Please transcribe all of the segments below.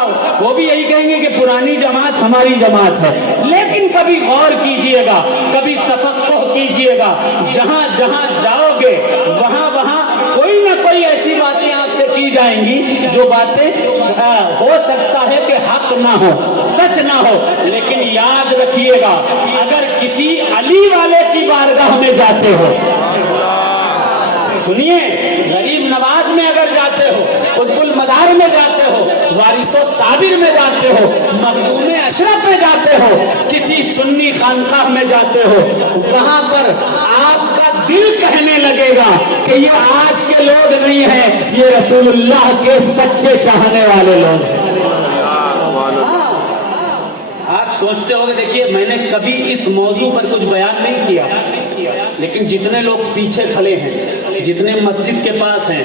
بتاؤ, وہ بھی یہی کہیں گے کہ پرانی جماعت ہماری جماعت ہے. لیکن کبھی غور کیجئے گا, کبھی تفقہ کیجئے گا, جہاں جہاں جاؤ گے وہاں وہاں کوئی نہ کوئی ایسی باتیں آپ سے کی جائیں گی جو باتیں ہو سکتا ہے کہ حق نہ ہو, سچ نہ ہو. لیکن یاد رکھیے گا, اگر کسی علی والے کی بارگاہ میں جاتے ہو, سنیے, غریب نواز میں اگر جاتے ہو, قطب المدار میں جاتے ہو, وارث و صابر میں جاتے ہو, مخدوم اشرف میں جاتے ہو, کسی سنی خانقاہ میں جاتے ہو, وہاں پر آپ کا دل کہنے لگے گا کہ یہ آج کے لوگ نہیں ہیں, یہ رسول اللہ کے سچے چاہنے والے لوگ ہیں. آپ سوچتے ہو کہ دیکھیے میں نے کبھی اس موضوع پر کچھ بیان نہیں کیا, لیکن جتنے لوگ پیچھے کھڑے ہیں, جتنے مسجد کے پاس ہیں,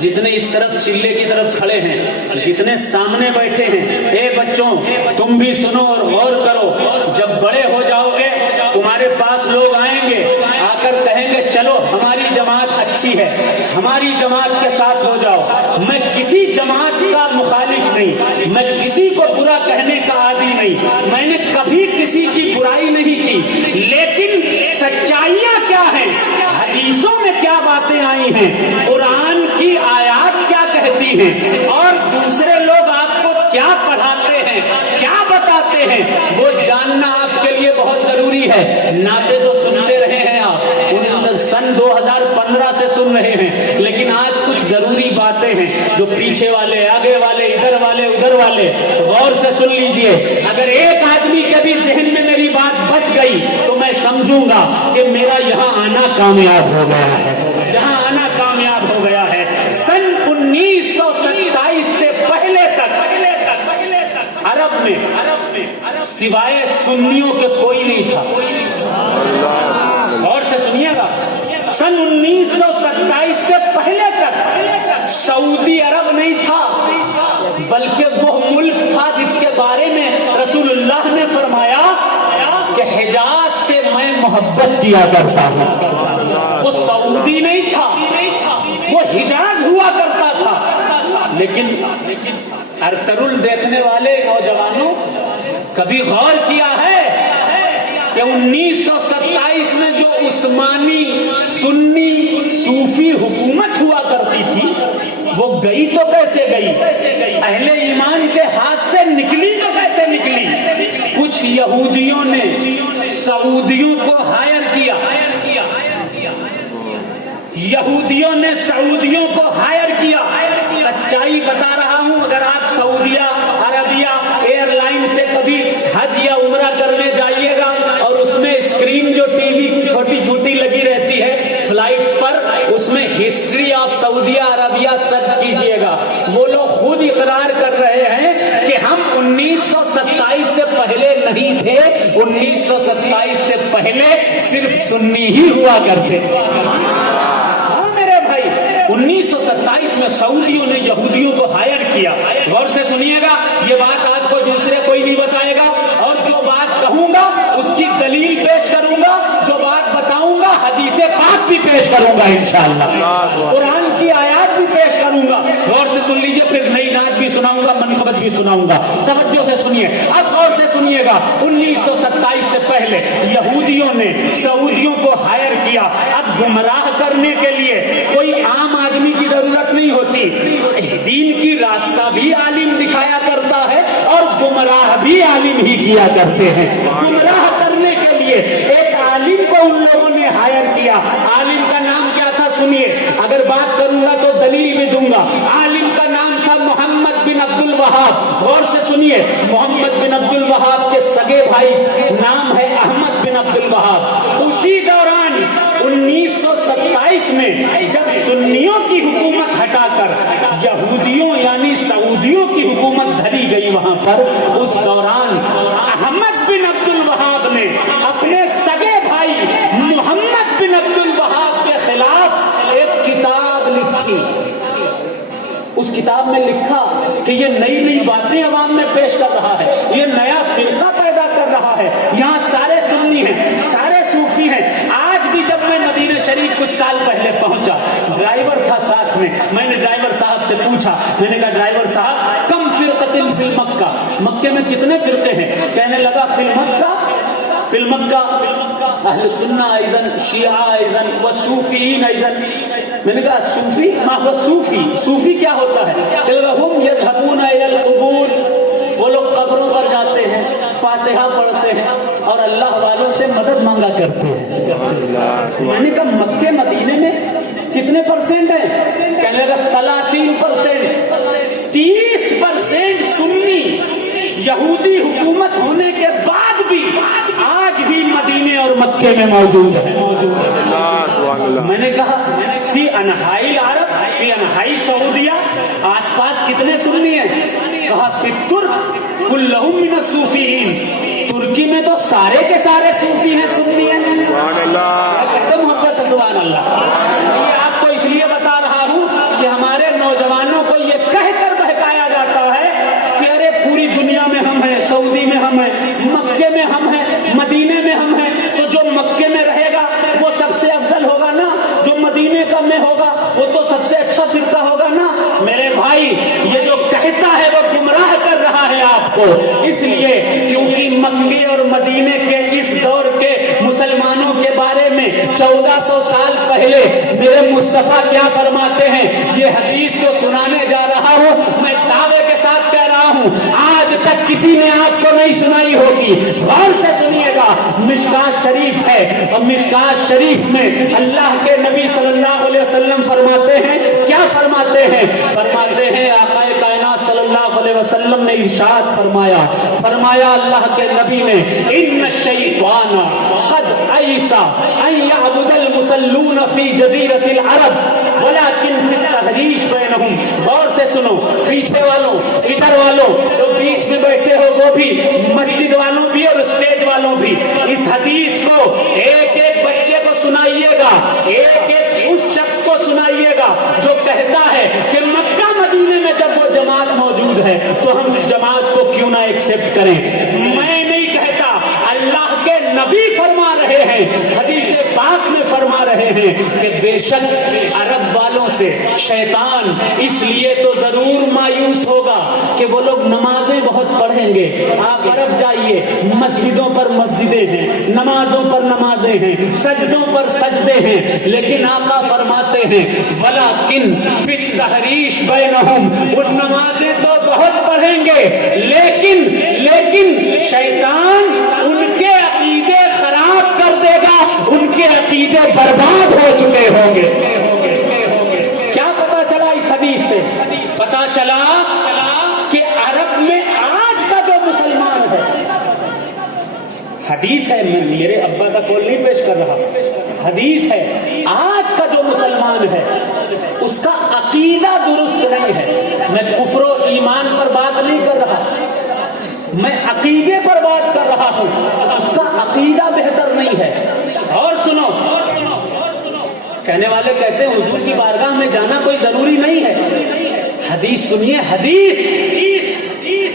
جتنے اس طرف چلے کی طرف کھڑے ہیں, جتنے سامنے بیٹھے ہیں, اے بچوں تم بھی سنو اور غور کرو. جب بڑے ہو جاؤ گے تمہارے پاس لوگ آئیں گے, آ کر کہیں گے چلو ہماری جماعت اچھی ہے, ہماری جماعت کے ساتھ ہو جاؤ. میں کسی جماعت کا مخالف نہیں, میں کسی کو برا کہنے کا عادی نہیں, میں نے کبھی کسی کی برائی نہیں کی, لیکن سچائیاں کیا ہیں, حدیثوں میں کیا باتیں آئی ہیں, قرآن کی آیات کیا کہتی ہیں, اور دوسرے لوگ آپ کو کیا پڑھاتے ہیں, کیا بتاتے ہیں, وہ جاننا آپ کے لیے بہت ضروری ہے. نعتیں تو سنتے رہے ہیں آپ, سن 2015 سے سن رہے ہیں, لیکن آج کچھ ضروری باتیں ہیں جو پیچھے والے, آگے والے, ادھر والے, ادھر والے غور سے سن لیجئے. اگر ایک آدمی کے بھی ذہن میں میری بات بچ گئی تو میں سمجھوں گا کہ میرا یہاں آنا کامیاب ہو گیا ہے, یہاں آنا کامیاب ہو گیا ہے. سن 1927 سے پہلے تک عرب میں سوائے سنیوں کے کوئی نہیں تھا. اور سے سنیے گا, سن 1927 سے پہلے تک سعودی عرب نہیں تھا, بلکہ وہ ملک تھا جس کے بارے میں رسول اللہ نے فرمایا کہ حجاز سے میں محبت کیا کرتا ہوں. وہ سعودی نہیں تھا, وہ حجاز ہوا کرتا تھا. لیکن ارطرل دیکھنے والے نوجوانوں کبھی غور کیا ہے کہ 1927 میں جو عثمانی سنی صوفی حکومت ہوا کرتی تھی وہ گئی تو کیسے گئی, اہل ایمان کے ہاتھ سے نکلی تو کیسے نکلی. کچھ یہودیوں نے سعودیوں کو ہائر کیا, یہودیوں نے سعودیوں کو ہائر کیا. سچائی بتا رہا ہوں, اگر آپ سعودیہ عربیہ ایئر لائن سے کبھی حج یا عمرہ کرنے جائیے گا اور اس میں اسکرین جو ٹی وی چھوٹی چھوٹی لگی رہتی ہے فلائٹس پر, اس میں history of Saudi Arabia search کیجئے گا. وہ لوگ خود اقرار کر رہے ہیں کہ ہم 1927 سے پہلے نہیں تھے, 1927 سے پہلے صرف سنی ہی ہوا کرتے. 1927 میں سعودیوں نے یہودیوں کو ہائر کیا. غور سے سنیے گا, یہ بات آپ کو دوسرے کوئی نہیں بتائے گا, اور جو بات کہوں گا اس کی دلیل پیش کروں گا, جو بات بتاؤں گا حدیث پاک بھی پیش کروں گا انشاءاللہ, قرآن کی آیات بھی پیش کروں گا. غور سے سن لیجئے, پھر نئی نعت بھی سناؤں گا, منقبت بھی سناؤں گا. توجہ سے سنیے, اب غور سے سنیے گا. 1927 سے پہلے یہودیوں نے سعودیوں کو ہائر کیا. اب گمراہ کرنے کے لیے کوئی عام آدمی کی ضرورت نہیں ہوتی, دین کی راستہ بھی عالم دکھایا کرتا ہے اور گمراہ بھی عالم ہی کیا کرتے ہیں. گمراہ کرنے کے لیے ایک عالم کو ان لوگوں نے ہائر کیا. عالم کا نام کیا تھا سنیے, اگر بات کروں گا تو دلیل بھی دوں گا. عالم کا نام تھا محمد بن عبد الوہاب. غور سے سنیے, محمد بن عبد الوہاب کے سگے بھائی نام ہے احمد بن عبد الوہاب. اسی دوران 1927 میں جب سنیوں کی حکومت ہٹا کر یہودیوں یعنی سعودیوں کی حکومت دھری گئی وہاں پر, اس دوران احمد بن عبد الوہاب نے اپنے سگے بھائی محمد بن عبد الوہاب کے خلاف ایک کتاب لکھی. اس کتاب میں لکھا کہ یہ نئی نئی باتیں عوام میں پیش کر رہا ہے, یہ نیا فرقہ پیدا کر رہا ہے, یہاں سارے سنی ہیں, سارے صوفی ہیں. آج بھی جب میں مدینہ شریف کچھ سال پہلے پہنچا, ڈرائیور تھا ساتھ میں نے ڈرائیور صاحب سے پوچھا, میں نے کہا ڈرائیور صاحب کم فرقتن فی المکہ، مکے میں کتنے فرقے ہیں؟ کہنے لگا فی المکہ اہل سنہ ایزن، شیعہ ایزن، والصوفیین ایزن۔ میں نے کہا صوفی ما هو صوفی کیا ہوتا ہے؟ کہنے لگا ہم یذهبون الی القبور، وہ لوگ قبروں پر جاتے ہیں، فاتحہ پڑھتے ہیں اور اللہ والوں سے مدد مانگا کرتے ہیں۔ میں نے کہا مکے مدینے میں کتنے پرسنٹ ہیں؟ کہنے لگا 33%، 30% سنی یہودی حکومت ہونے کے بعد بھی آج بھی مدینے اور مکے میں موجود ہے۔ میں نے کہا فی انحائی العرب، فی انحائی سعودیہ، آس پاس کتنے سنی ہیں؟ کہا فی الترک کلہم من الصوفیین، ترکی میں تو سارے کے سارے صوفی ہیں، سنی ہیں۔ سبحان اللہ، ایک محبت سے سبحان اللہ۔ یہ آپ کو اس لیے بتا رہا ہوں کہ ہمارے نوجوانوں کو یہ کہہ کر بہکایا جاتا ہے کہ ارے پوری دنیا میں ہم ہیں، سعودی میں ہم ہیں، مکے میں ہم ہیں، مدینے میں ہم ہیں، تو جو مکے میں رہے گا وہ سب سے افضل ہوگا نا، جو مدینے کا میں ہوگا وہ تو سب سے اچھا فرقہ ہوگا نا۔ میرے بھائی یہ جو کہتا ہے وہ گمراہ کر رہا ہے آپ کو، اس لیے کیونکہ مکے اور مدینے کے اس دور کے مسلمانوں کے بارے میں 1400 سال پہلے میرے مصطفیٰ کیا فرماتے ہیں، یہ حدیث جو سنانے جا رہا ہوں میں دعوے کے ساتھ کہہ رہا ہوں آج تک کسی نے آپ کو نہیں سنائی ہوگی، غور سے سنیے گا۔ مشکات شریف ہے اور مشکات شریف میں اللہ کے نبی صلی اللہ علیہ وسلم فرماتے ہیں، کیا فرماتے ہیں؟ فرماتے ہیں آقا کائنات صلی اللہ علیہ وسلم نے ارشاد فرمایا اللہ کے نبی نے ان الشیطان قد ایس ان یعبد المصلون فی جزیرۃ العرب ولکن فی التحریش بینہم۔ غور سے سنو، پیچھے والوں، ادھر والوں، جو بیچ میں بیٹھے ہو وہ بھی، مسجد والوں بھی اور اسٹیج والوں بھی، اس حدیث کو ایک ایک بچے کو سنائیے گا، ایک ایک اس شخص کو سنائیے گا جو کہتا ہے کہ مکہ مدینے میں جب وہ جماعت موجود ہے تو ہم اس جماعت کو کیوں نہ ایکسپٹ کریں۔ میں نہیں کہتا، اللہ کے نبی فرما رہے ہیں، حدیث پاک میں فرما رہے ہیں کہ بے شک عرب والوں سے شیطان اس لیے تو ضرور مایوس ہوگا کہ وہ لوگ نمازیں بہت پڑھیں گے۔ آپ عرب جائیے، مسجدوں پر مسجدیں ہیں، نمازوں پر نمازیں ہیں، سجدوں پر سجدے ہیں، لیکن آقا فرماتے ہیں ولیکن فی التحریش بینہم، وہ نمازیں تو بہت پڑھیں گے لیکن شیطان ان کے عقیدے خراب کر دے گا، ان کے عقیدے برباد ہو چکے ہوں گے۔ کیا پتا چلا اس حدیث سے؟ پتا چلا کہ عرب میں آج کا جو مسلمان ہے، حدیث ہے، میں میرے ابا کا قول نہیں پیش کر رہا، حدیث ہے، آج کا جو مسلمان ہے اس کا عقیدہ درست نہیں ہے۔ میں کفر و ایمان پر بات نہیں کر رہا، میں عقیدے پر بات کر رہا ہوں، اس کا عقیدہ بہتر نہیں ہے۔ اور سنو، کہنے والے کہتے ہیں حضور کی بارگاہ میں جانا کوئی ضروری نہیں ہے۔ حدیث سنیے، حدیث،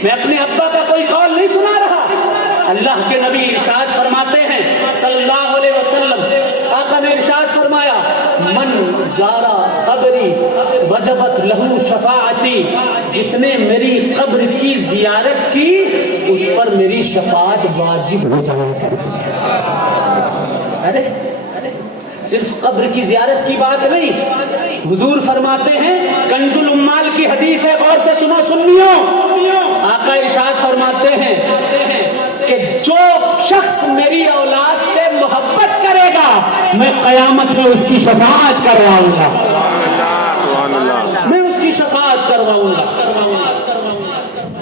میں اپنے ابا کا کوئی قول نہیں سنا رہا۔ اللہ کے نبی ارشاد فرماتے ہیں صلی اللہ علیہ وسلم، آقا نے ارشاد فرمایا من زارا قبری وجبت لہو شفاعتی، جس نے میری قبر کی زیارت کی اس پر میری شفاعت واجب ہو جائے گی۔ ارے صرف قبر کی زیارت کی بات نہیں، حضور فرماتے ہیں کنز الامال کی حدیث ہے، غور سے سنو سنیو، آقا ارشاد فرماتے ہیں کہ جو شخص میری اولاد سے محبت کرے گا میں قیامت میں اس کی شفاعت کرواؤں گا، میں اس کی شفاعت کرواؤں گا۔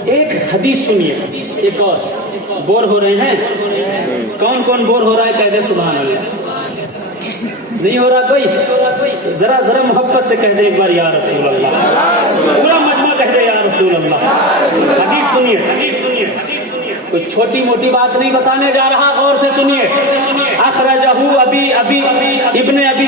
ایک حدیث سنیے، ایک اور۔ بور ہو رہے ہیں؟ کون کون بور ہو رہا ہے کہہ دے سبحان اللہ۔ نہیں ہو رہا کوئی؟ ذرا محبت سے کہہ دے ایک بار یا رسول اللہ، پورا مجمع کہہ دے یا رسول اللہ۔ حدیث سنیے، کوئی چھوٹی موٹی بات نہیں بتانے جا رہا، غور سے سنیے۔ اخرجہ ابی ابن ابی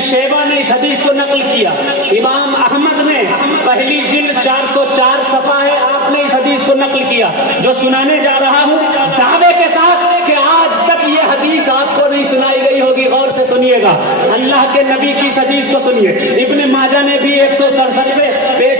شیبہ نے اس حدیث کو نقل کیا، امام احمد نے پہلی جلد 404 صفحہ ہے، آپ نے اس حدیث کو نقل کیا جو سنانے جا رہا ہوں دعوے کے ساتھ کہ آج تک یہ حدیث آپ کو نہیں سنائی گئی ہوگی۔ غور سے سنیے گا، اللہ کے نبی کی اس حدیث کو سنیے۔ ابن ماجہ نے بھی 167 پیج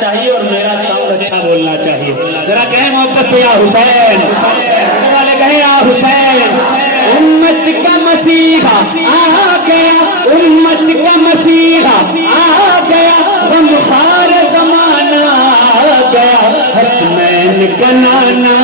چاہیے اور میرا ساؤنڈ اچھا بولنا چاہیے. ذرا کہیں محبت سے یا حسین, والے کہیں یا حسین. امت کا مسیحا آ گیا, امت کا مسیحا آ گیا, غمخوار زمانہ آ گیا, حسنین کا نانا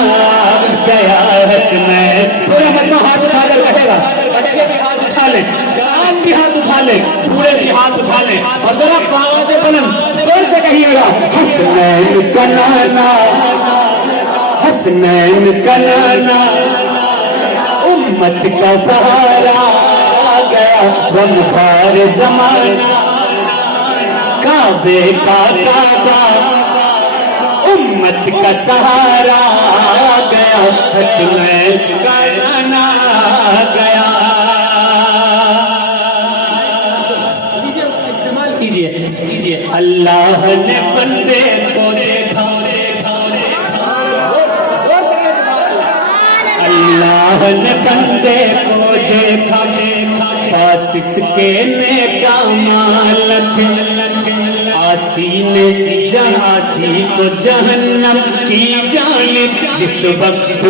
گیا, حسنین. پورا مجمع ہاتھ اٹھا کر کہے گا, بچے بھی ہاتھ اٹھا لیں, جوان بھی ہاتھ اٹھا لیں, پورے بھی ہاتھ اٹھا لیں, اور ذرا آواز بلند زور سے کہیے گا, حسنین کا نانا, حسنین کا نانا, امت کا سہارا آ گیا, غمخوار زمانہ, کعبے کا کعبہ امت کا سہارا آ گیا, حسنین کا نانا آ گیا. کیجئے اللہ نے بندے کو دیکھا, اللہ نے بندے کو دیکھا, پاس اس کے نیک اعمال لکھے, آسی نے جہاسی کو جہنم کی جانب جس وقت